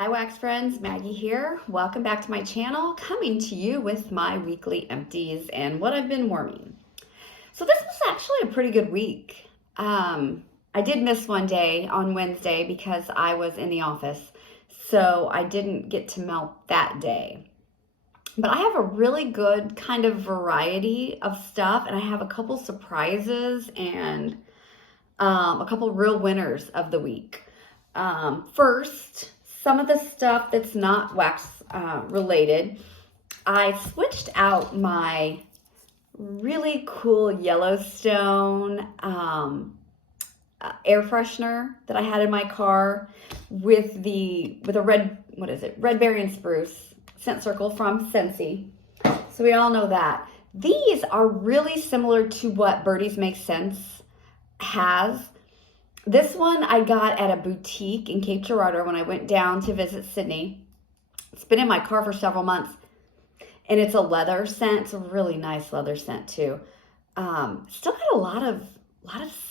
Hi Wax friends, Maggie here. Welcome back to my channel, coming to you with my weekly empties and what I've been warming. So this was actually a pretty good week. I did miss one day on Wednesday because I was in the office, so I didn't get to melt that day. But I have a really good kind of variety of stuff, and I have a couple surprises and a couple real winners of the week. First, some of the stuff that's not wax related. I switched out my really cool Yellowstone air freshener that I had in my car with a red berry and spruce scent circle from Scentsy. So we all know that. These are really similar to what Birdie's Make Sense has. This one I got at a boutique in Cape Girardeau when I went down to visit Sydney. It's been in my car for several months, and it's a leather scent. It's a really nice leather scent too. Still got a lot of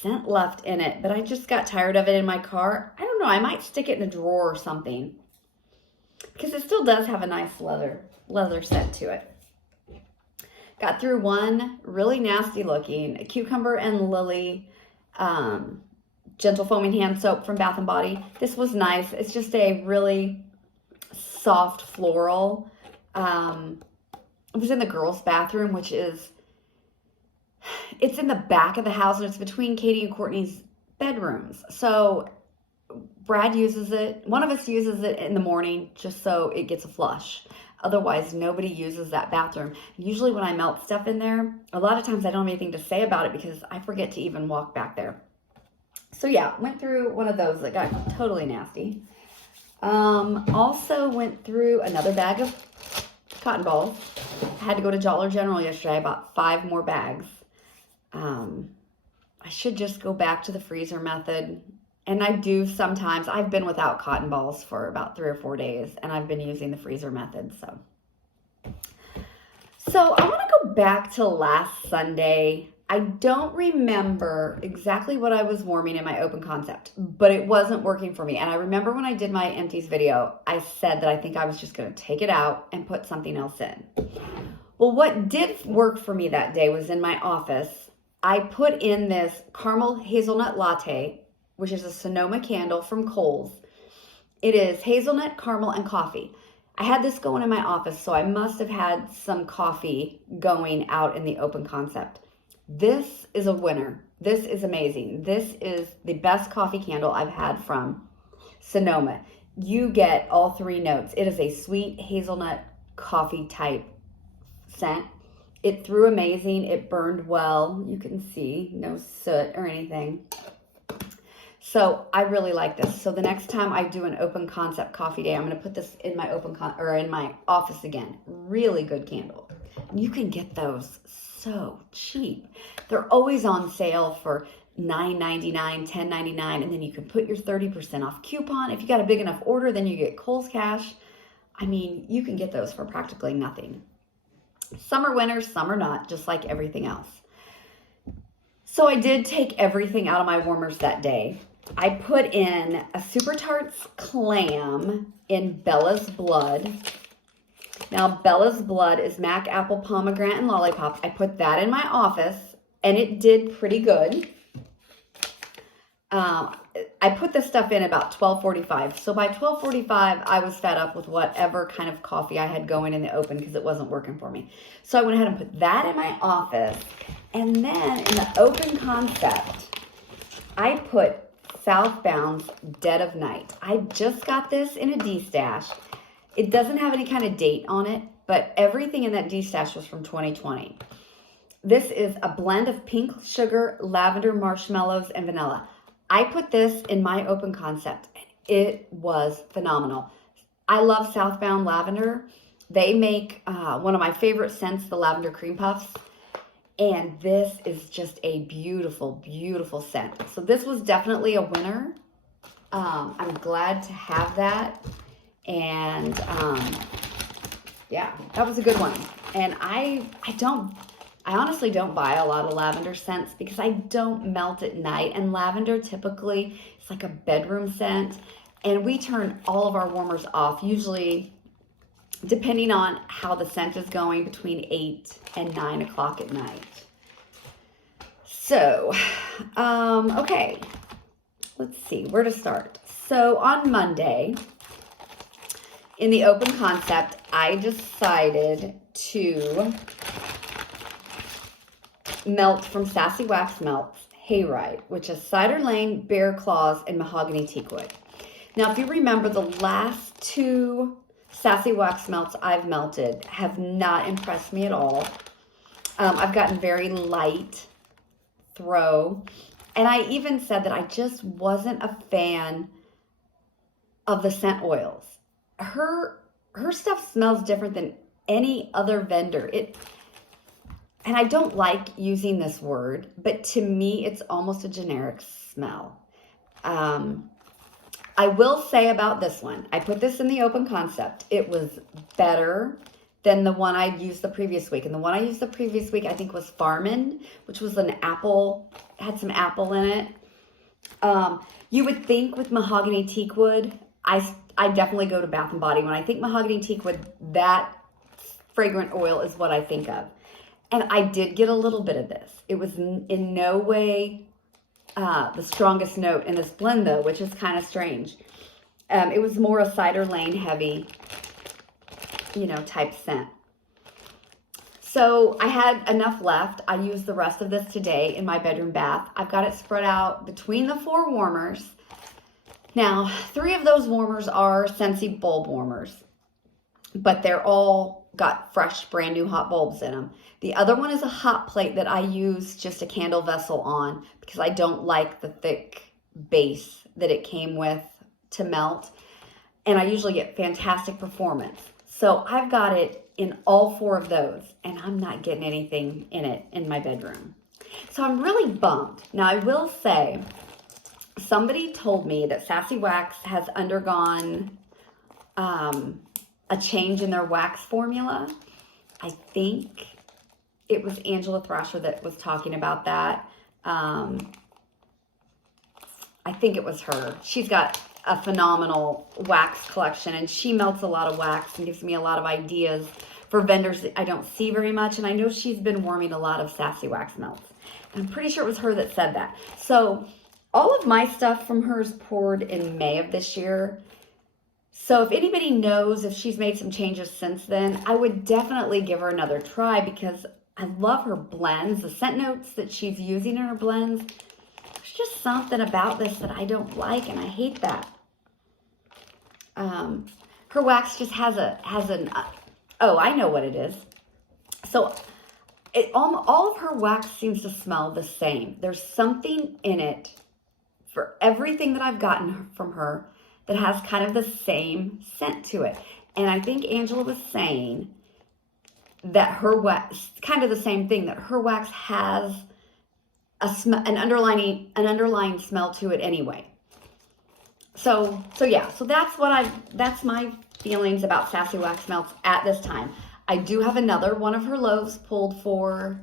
scent left in it, but I just got tired of it in my car. I don't know, I might stick it in a drawer or something because it still does have a nice leather scent to it. Got through one really nasty looking cucumber and lily gentle foaming hand soap from Bath & Body. This was nice. It's just a really soft floral. It was in the girls' bathroom, which is, it's in the back of the house, and it's between Katie and Courtney's bedrooms. So Brad uses it. One of us uses it in the morning just so it gets a flush. Otherwise, nobody uses that bathroom. Usually when I melt stuff in there, a lot of times I don't have anything to say about it because I forget to even walk back there. So yeah, went through one of those that got totally nasty. Also went through another bag of cotton balls. I had to go to Dollar General yesterday. I bought 5 more bags. I should just go back to the freezer method. And I do sometimes. I've been without cotton balls for about 3 or 4 days, and I've been using the freezer method. So I want to go back to last Sunday. I don't remember exactly what I was warming in my open concept, but it wasn't working for me. And I remember when I did my empties video, I said that I think I was just going to take it out and put something else in. Well, what did work for me that day was in my office. I put in this caramel hazelnut latte, which is a Sonoma candle from Kohl's. It is hazelnut, caramel, and coffee. I had this going in my office, so I must have had some coffee going out in the open concept. This is a winner. This is amazing. This is the best coffee candle I've had from Sonoma. You get all 3 notes. It is a sweet hazelnut coffee type scent. It threw amazing. It burned well. You can see no soot or anything. So I really like this. So the next time I do an open concept coffee day, I'm going to put this in my in my office again. Really good candle. You can get those so cheap. They're always on sale for $9.99, $10.99, and then you can put your 30% off coupon. If you got a big enough order, then you get Kohl's Cash. I mean, you can get those for practically nothing. Some are winners, some are not, just like everything else. So I did take everything out of my warmers that day. I put in a Super Tarts clam in Bella's Blood. Now, Bella's Blood is mac, apple, pomegranate, and lollipop. I put that in my office, and it did pretty good. I put this stuff in about 12:45. So by 12:45, I was fed up with whatever kind of coffee I had going in the open because it wasn't working for me. So I went ahead and put that in my office. And then in the open concept, I put Southbound's Dead of Night. I just got this in a D-stash. It doesn't have any kind of date on it, but everything in that D-stash was from 2020. This is a blend of pink sugar, lavender, marshmallows, and vanilla. I put this in my open concept, and it was phenomenal. I love Southbound Lavender. They make one of my favorite scents, the lavender cream puffs. And this is just a beautiful, beautiful scent. So this was definitely a winner. I'm glad to have that. And yeah, that was a good one. And I honestly don't buy a lot of lavender scents because I don't melt at night. And lavender typically is like a bedroom scent. And we turn all of our warmers off, usually depending on how the scent is going, between 8 and 9 o'clock at night. So, okay, let's see where to start. So on Monday, in the open concept, I decided to melt from Sassy Wax Melts Hayride, which is Cider Lane, Bear Claws, and Mahogany Teakwood. Now, if you remember, the last two Sassy Wax Melts I've melted have not impressed me at all. I've gotten very light throw, and I even said that I just wasn't a fan of the scent oils. Her stuff smells different than any other vendor. And I don't like using this word, but to me, it's almost a generic smell. I will say about this one, I put this in the open concept. It was better than the one I used the previous week. And the one I used the previous week, I think, was Farmin, which was an apple, had some apple in it. You would think with Mahogany Teakwood, I definitely go to Bath & Body. When I think Mahogany Teakwood, that fragrant oil is what I think of. And I did get a little bit of this. It was in no way the strongest note in this blend, though, which is kind of strange. It was more a Cider Lane heavy, type scent. So I had enough left. I used the rest of this today in my bedroom bath. I've got it spread out between the 4 warmers. Now, 3 of those warmers are Scentsy bulb warmers, but they're all got fresh, brand new hot bulbs in them. The other one is a hot plate that I use just a candle vessel on because I don't like the thick base that it came with to melt. And I usually get fantastic performance. So I've got it in all 4 of those, and I'm not getting anything in it in my bedroom. So I'm really bummed. Now, I will say, somebody told me that Sassy Wax has undergone a change in their wax formula. I think it was Angela Thrasher that was talking about that. I think it was her. She's got a phenomenal wax collection, and she melts a lot of wax and gives me a lot of ideas for vendors that I don't see very much. And I know she's been warming a lot of Sassy Wax melts. I'm pretty sure it was her that said that. So all of my stuff from hers poured in May of this year. So if anybody knows if she's made some changes since then, I would definitely give her another try because I love her blends. The scent notes that she's using in her blends, there's just something about this that I don't like, and I hate that. Her wax just has an, oh, I know what it is. So all of her wax seems to smell the same. There's something in it for everything that I've gotten from her that has kind of the same scent to it. And I think Angela was saying that her wax, kind of the same thing, that her wax has an underlying smell to it anyway. So yeah, so that's my feelings about Sassy Wax Melts at this time. I do have another one of her loaves pulled for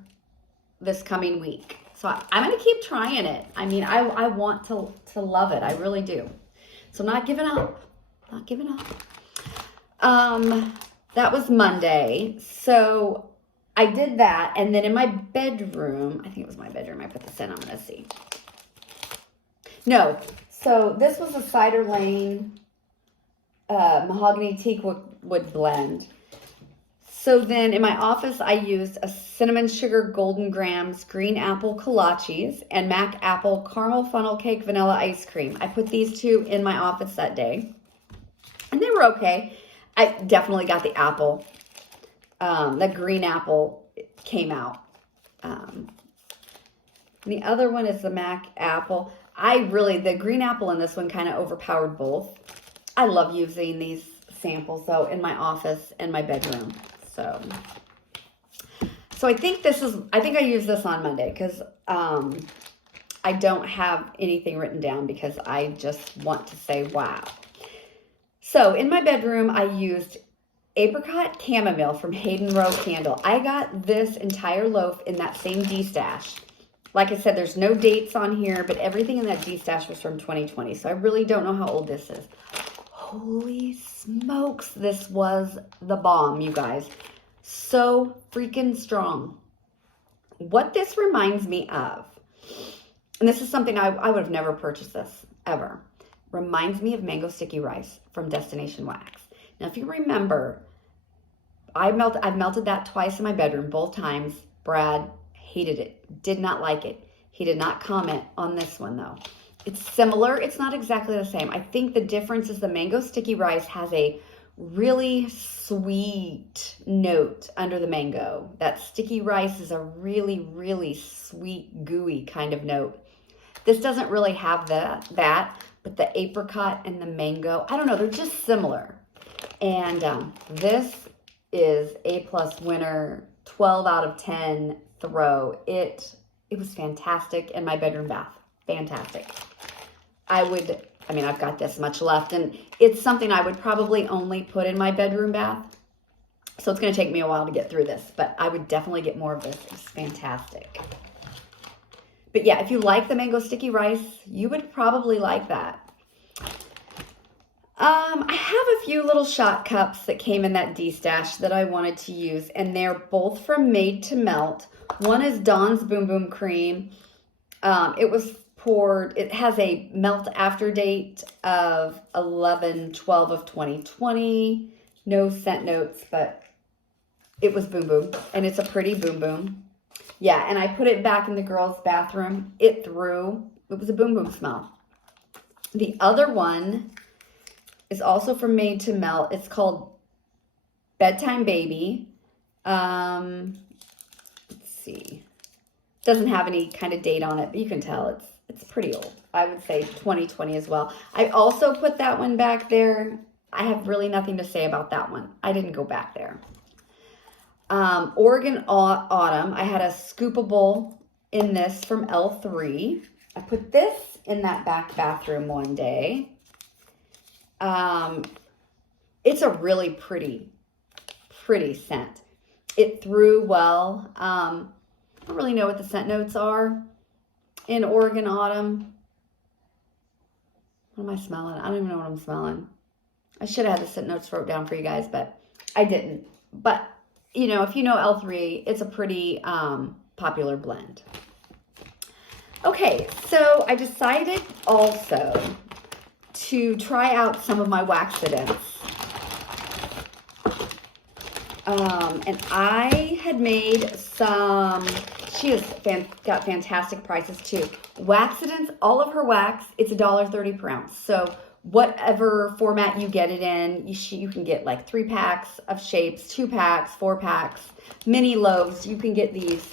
this coming week. So I'm going to keep trying it. I mean, I want to love it. I really do. So I'm not giving up. Not giving up. That was Monday. So I did that. And then in my bedroom, I think it was my bedroom, I put this in. I'm going to see. No. So this was a Cider Lane Mahogany Teakwood blend. So then in my office, I used a Cinnamon Sugar Golden Grams Green Apple Kolaches and Mac Apple Caramel Funnel Cake Vanilla Ice Cream. I put these 2 in my office that day, and they were okay. I definitely got the apple. The green apple came out. The other one is the Mac Apple. The green apple in this one kind of overpowered both. I love using these samples, though, in my office and my bedroom. So I think I used this on Monday because I don't have anything written down because I just want to say wow. So in my bedroom, I used Apricot Chamomile from Hayden Rowe Candle. I got this entire loaf in that same D-stash. Like I said, there's no dates on here, but everything in that D-stash was from 2020. So I really don't know how old this is. Holy smokes, this was the bomb, you guys. So freaking strong. What this reminds me of, and this is something I would have never purchased this, ever. Reminds me of mango sticky rice from Destination Wax. Now, if you remember, I've melted that twice in my bedroom, both times. Brad hated it, did not like it. He did not comment on this one, though. It's similar. It's not exactly the same. I think the difference is the mango sticky rice has a really sweet note under the mango. That sticky rice is a really, really sweet, gooey kind of note. This doesn't really have that, but the apricot and the mango, I don't know, they're just similar. And this is A+ winner, 12 out of 10 throw. It was fantastic in my bedroom bath. Fantastic. I've got this much left, and it's something I would probably only put in my bedroom bath. So it's going to take me a while to get through this, but I would definitely get more of this. It's fantastic. But yeah, if you like the mango sticky rice, you would probably like that. I have a few little shot cups that came in that D-stash that I wanted to use, and they're both from Made to Melt. One is Dawn's Boom Boom Cream. It was poured, it has a melt after date of 11/12 of 2020. No scent notes, but it was Boom Boom, and it's a pretty Boom Boom. Yeah, and I put it back in the girls' bathroom. It was a Boom Boom smell. The other one is also from Made to Melt. It's called Bedtime Baby. Let's see. Doesn't have any kind of date on it, but you can tell it's pretty old. I would say 2020 as well. I also put that one back there. I have really nothing to say about that one. I didn't go back there. Oregon Autumn. I had a scoopable in this from L3. I put this in that back bathroom one day. It's a really pretty scent. It threw well. I don't really know what the scent notes are in Oregon Autumn. What am I smelling? I don't even know what I'm smelling. I should have had the scent notes wrote down for you guys, but I didn't. But, you know, if you know L3, it's a pretty popular blend. Okay, so I decided also to try out some of my Waxidents. And I had made some, she has got fantastic prices too. Waxidents, all of her wax, it's $1.30 per ounce. So whatever format you get it in, you can get like 3 packs of shapes, 2 packs, 4 packs, mini loaves. You can get these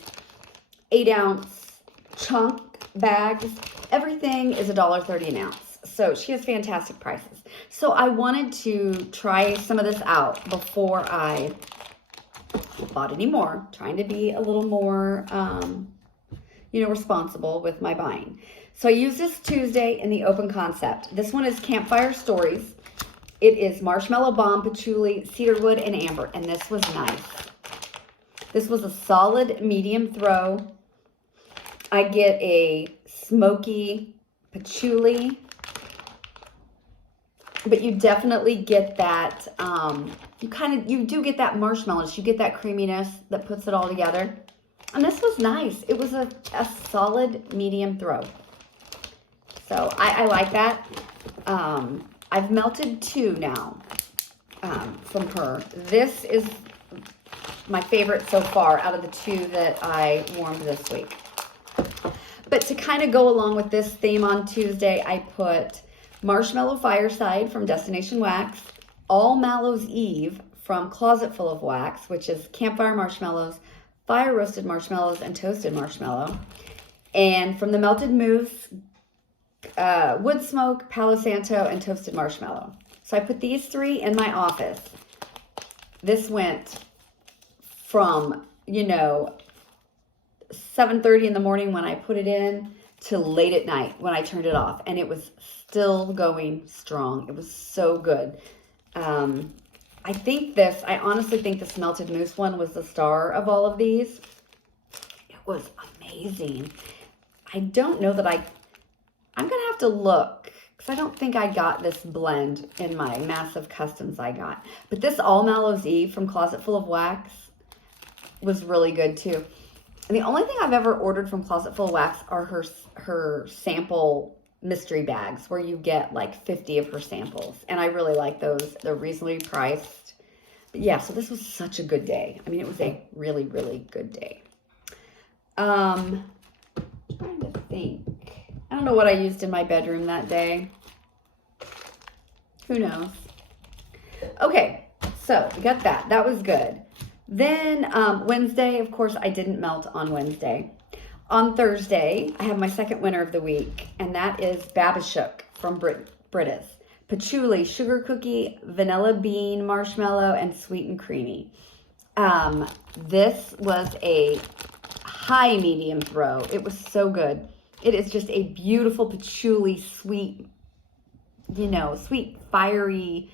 8-ounce chunk bags. Everything is $1.30 an ounce. So she has fantastic prices. So I wanted to try some of this out before I bought any more, trying to be a little more, responsible with my buying. So I used this Tuesday in the open concept. This one is Campfire Stories. It is marshmallow bomb, patchouli, cedarwood, and amber, and this was nice. This was a solid medium throw. I get a smoky patchouli, but you definitely get that, you do get that marshmallows. You get that creaminess that puts it all together. And this was nice. It was a solid medium throw. So I like that. I've melted 2 now from her. This is my favorite so far out of the 2 that I warmed this week. But to kind of go along with this theme on Tuesday, I put Marshmallow Fireside from Destination Wax, All Mallows Eve from Closet Full of Wax, which is campfire marshmallows, fire roasted marshmallows, and toasted marshmallow. And from the Melted Mousse, wood smoke, Palo Santo, and toasted marshmallow. So I put these 3 in my office. This went from, 7:30 in the morning when I put it in to late at night when I turned it off. And it was still going strong. It was so good. I honestly think this Melted Mousse one was the star of all of these. It was amazing. I don't know that I'm going to have to look because I don't think I got this blend in my massive customs I got. But this All Mallows Eve from Closet Full of Wax was really good too. And the only thing I've ever ordered from Closet Full of Wax are her sample mystery bags where you get like 50 of her samples. And I really like those. They're reasonably priced. But yeah, so this was such a good day. I mean, it was a really, really good day. Trying to think. I don't know what I used in my bedroom that day. Who knows? Okay, so we got that. That was good. Then Wednesday, of course, I didn't melt on Wednesday. On Thursday, I have my second winner of the week, and that is Babashook from Britta's. Patchouli, sugar cookie, vanilla bean, marshmallow, and sweet and creamy. This was a high medium throw. It was so good. It is just a beautiful patchouli, sweet, sweet, fiery.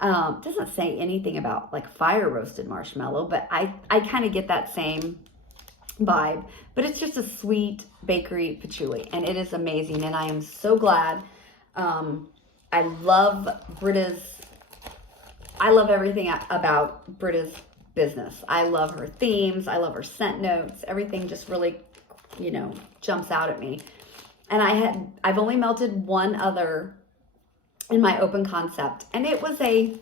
Doesn't say anything about like fire roasted marshmallow, but I kind of get that same vibe. But it's just a sweet bakery patchouli, and it is amazing. And I am so glad. I love everything about Britta's business. I love her themes. I love her scent notes. Everything just really, jumps out at me. And I've only melted one other in my open concept, and it was a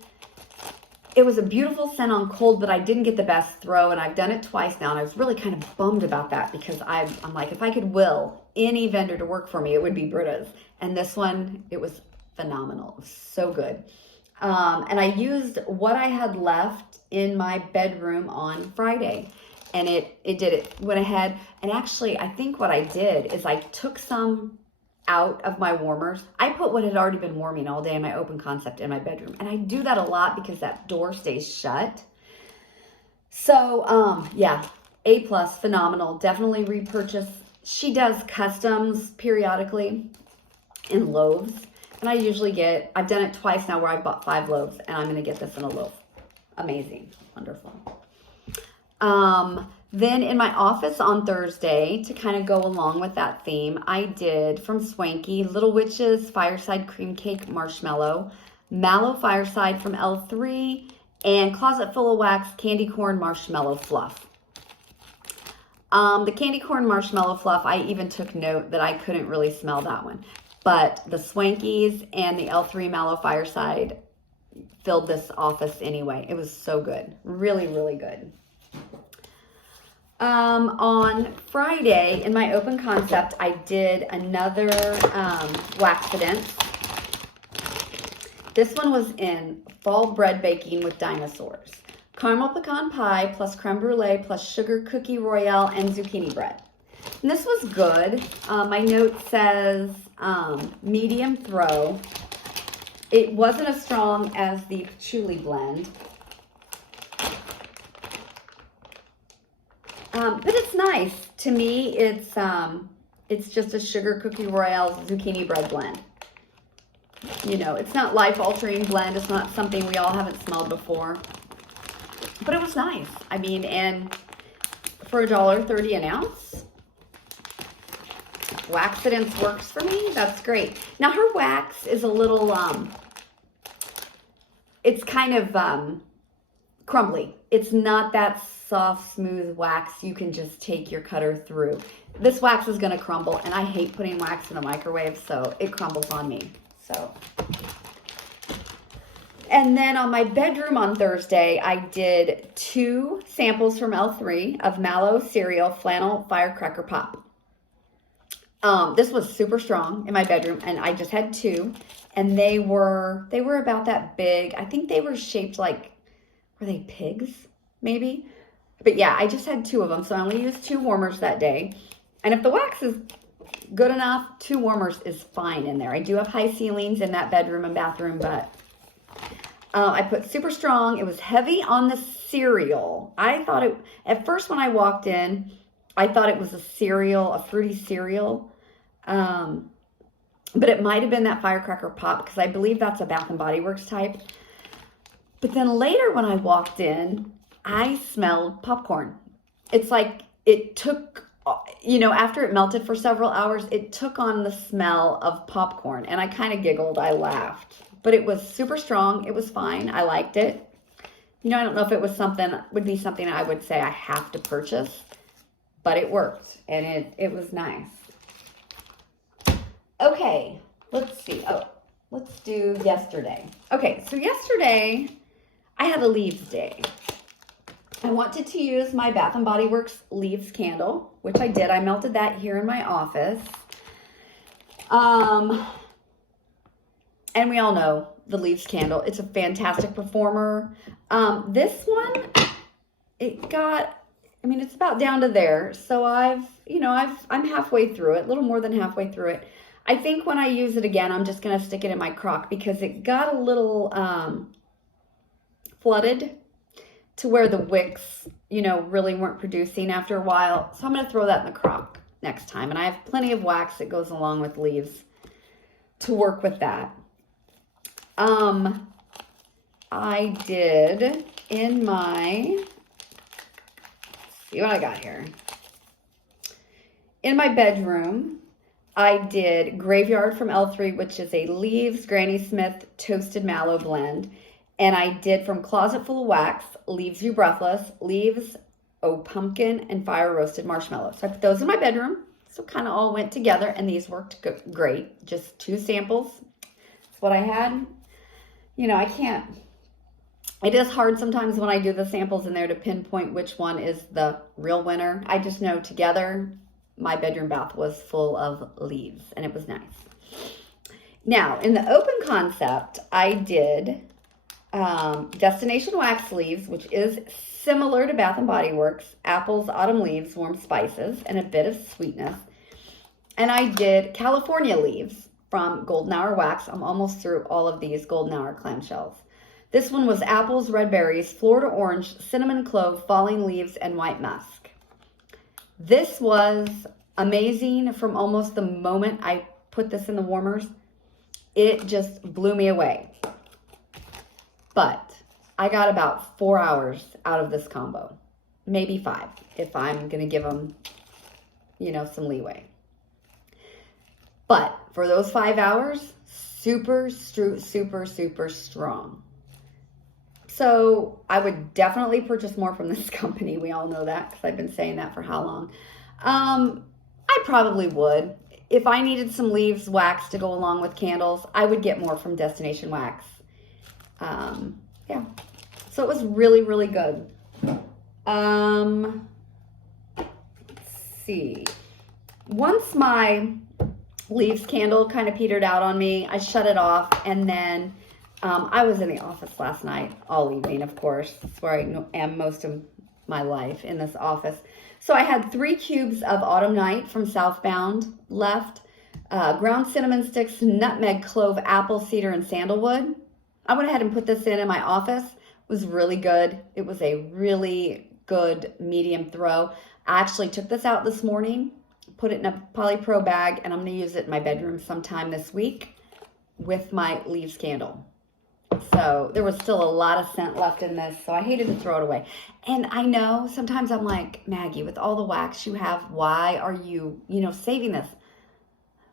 beautiful scent on cold, but I didn't get the best throw, and I've done it twice now, and I was really kind of bummed about that because I'm like, if I could will any vendor to work for me, it would be Britta's. And this one, it was phenomenal. It was so good. And I used what I had left in my bedroom on Friday, and it went ahead. And actually, I think what I did is I took some out of my warmers. I put what had already been warming all day in my open concept in my bedroom. And I do that a lot because that door stays shut. So, yeah, A+, phenomenal. Definitely repurchase. She does customs periodically in loaves. And I usually I've done it twice now where I've bought 5 loaves, and I'm going to get this in a loaf. Amazing. Wonderful. Then in my office on Thursday, to kind of go along with that theme, I did from Swanky, Little Witch's Fireside Cream Cake Marshmallow, Mallow Fireside from L3, and Closet Full of Wax Candy Corn Marshmallow Fluff. The Candy Corn Marshmallow Fluff, I even took note that I couldn't really smell that one. But the Swankies and the L3 Mallow Fireside filled this office anyway. It was so good. Really, really good. On Friday, in my open concept, I did another Waxidents. This one was in fall bread baking with dinosaurs. Caramel pecan pie plus creme brulee plus sugar cookie royale and zucchini bread. And this was good. My note says medium throw. It wasn't as strong as the patchouli blend. But it's nice. To me, it's just a sugar cookie royale zucchini bread blend. It's not life-altering blend. It's not something we all haven't smelled before. But it was nice. I mean, and for $1.30 an ounce, Waxidents works for me. That's great. Now, her wax is a little, it's kind of crumbly. It's not that soft, smooth wax you can just take your cutter through. This wax is going to crumble, and I hate putting wax in the microwave, so it crumbles on me. And then on my bedroom on Thursday, I did 2 samples from L3 of Mallow Cereal Flannel Firecracker Pop. This was super strong in my bedroom, and I just had 2, and they were about that big. I think they were shaped like, were they pigs, maybe? But yeah, I just had 2 of them, so I only used 2 warmers that day. And if the wax is good enough, 2 warmers is fine in there. I do have high ceilings in that bedroom and bathroom, but I put super strong. It was heavy on the cereal. I thought at first when I walked in, I thought it was a fruity cereal. But it might have been that Firecracker Pop, because I believe that's a Bath & Body Works type. But then later when I walked in, I smelled popcorn. It's like it took you know, after it melted for several hours, it took on the smell of popcorn, and I kind of giggled. I laughed, but it was super strong. It was fine. I liked it. You know, I don't know if it was would be something I would say I have to purchase, but it worked, and it was nice. Okay, let's see. Oh, let's do yesterday. Okay, so yesterday I had a leaves day. I wanted to use my Bath & Body Works leaves candle, which I did. I melted that here in my office. And we all know the leaves candle. It's a fantastic performer. This one, it's about down to there. So I'm halfway through it, a little more than halfway through it. I think when I use it again, I'm just going to stick it in my crock because it got a little flooded to where the wicks, really weren't producing after a while. So I'm going to throw that in the crock next time. And I have plenty of wax that goes along with leaves to work with that. I did in my, let's see what I got here. In my bedroom, I did Graveyard from L3, which is a Leaves Granny Smith Toasted Mallow blend. And I did from Closet Full of Wax, Leaves You Breathless, Leaves, Pumpkin, and Fire Roasted Marshmallow. So I put those in my bedroom. So kind of all went together, and these worked great. Just 2 samples. That's what I had. It is hard sometimes when I do the samples in there to pinpoint which one is the real winner. I just know together, my bedroom bath was full of leaves, and it was nice. Now, in the open concept, I did Destination Wax Leaves, which is similar to Bath & Body Works, apples, autumn leaves, warm spices, and a bit of sweetness. And I did California Leaves from Golden Hour Wax. I'm almost through all of these Golden Hour clamshells. This one was apples, red berries, Florida orange, cinnamon clove, falling leaves, and white musk. This was amazing from almost the moment I put this in the warmers. It just blew me away. But I got about 4 hours out of this combo. Maybe 5 if I'm going to give them, some leeway. But for those 5 hours, super, super, super strong. So I would definitely purchase more from this company. We all know that because I've been saying that for how long. I probably would. If I needed some leaves wax to go along with candles, I would get more from Destination Wax. Yeah. So it was really, really good. Let's see. Once my leaves candle kind of petered out on me, I shut it off, and then I was in the office last night all evening, of course. That's where I am most of my life, in this office. So I had 3 cubes of Autumn Night from Southbound left, ground cinnamon sticks, nutmeg, clove, apple, cedar, and sandalwood. I went ahead and put this in my office. It was really good. It was a really good medium throw. I actually took this out this morning, put it in a polypro bag, and I'm going to use it in my bedroom sometime this week with my leaves candle. So there was still a lot of scent left in this, so I hated to throw it away. And I know sometimes I'm like, Maggie, with all the wax you have, why are you, saving this?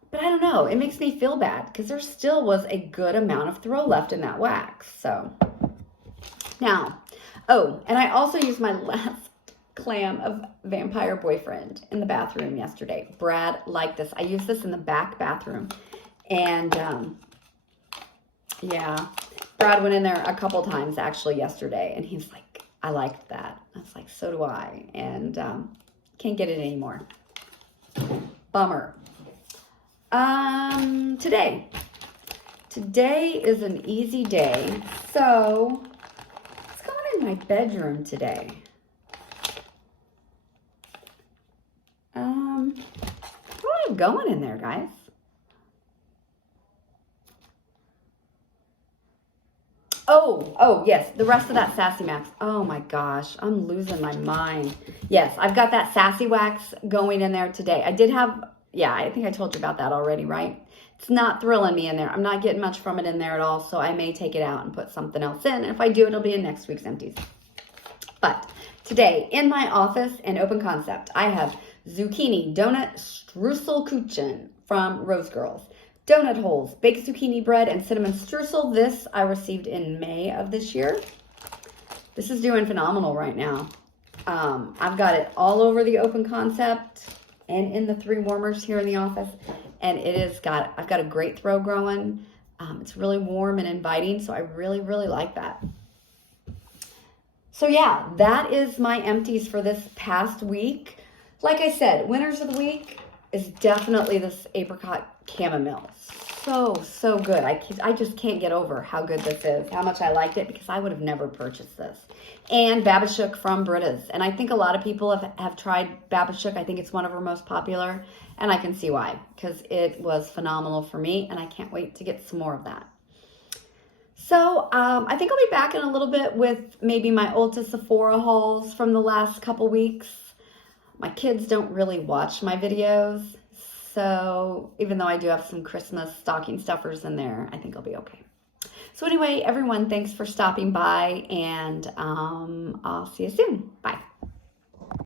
But I don't know. It makes me feel bad because there still was a good amount of throw left in that wax. So now, and I also used my last clam of Vampire Boyfriend in the bathroom yesterday. Brad liked this. I used this in the back bathroom. And yeah, Brad went in there a couple times actually yesterday. And he was like, I liked that. I was like, so do I. And can't get it anymore. Bummer. Today is an easy day, so what's going on in my bedroom today? What do I have going in there, guys? Oh, yes, the rest of that Sassy Max. Oh my gosh, I'm losing my mind. Yes, I've got that Sassy Wax going in there today. I think I told you about that already, right? It's not thrilling me in there. I'm not getting much from it in there at all, so I may take it out and put something else in. And if I do, it'll be in next week's Empties. But today, in my office and open concept, I have Zucchini Donut Streuselkuchen from Rose Girls. Donut holes, baked zucchini bread, and cinnamon streusel. This I received in May of this year. This is doing phenomenal right now. I've got it all over the Open Concept and in the 3 warmers here in the office. And I've got a great throw growing. It's really warm and inviting, so I really, really like that. So yeah, that is my empties for this past week. Like I said, winners of the week is definitely this apricot chamomile. So good. I just can't get over how good this is, how much I liked it, because I would have never purchased this. And Babashook from Britta's. And I think a lot of people have tried Babashook. I think it's one of her most popular, and I can see why, because it was phenomenal for me, and I can't wait to get some more of that. So I think I'll be back in a little bit with maybe my Ulta Sephora hauls from the last couple weeks. My kids don't really watch my videos, so even though I do have some Christmas stocking stuffers in there, I think I'll be okay. So anyway, everyone, thanks for stopping by, and I'll see you soon. Bye.